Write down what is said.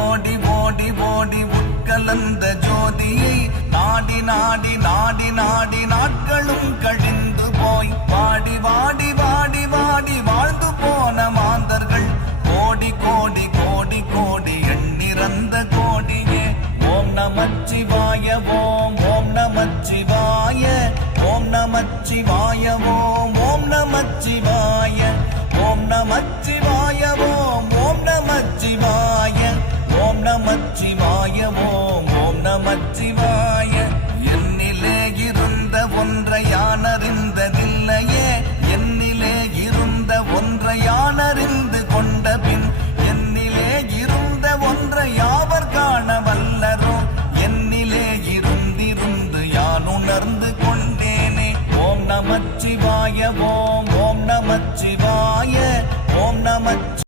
ஓடி ஓடி ஓடி உட்கலந்த ஜோதியை நாடி நாடி நாடி நாடி நாட்களும் கழிந்து போய் வாடி வாடி வாடி வாடி வாழ்ந்து போன மாந்தர்கள் கோடி கோடி கோடி கோடி எண்ணிறந்த கோடியே. ஓம் நமச்சிவாய ஓம் ஓம் நமச்சிவாய ஓம் நமச்சிவாய ஓம் ஓம் நமச்சிவாய ஓம் நமச்சிவாய ஓம் ஓம் நமச்சிவாய ஓம் நமச்சிவாய ஓம் ஓம் நமச்சிவாய. என்னிலே இருந்த ஒன்றை யானறிந்ததில்லையே, என்னிலே இருந்த ஒன்றை யானறிந்து கொண்ட பின்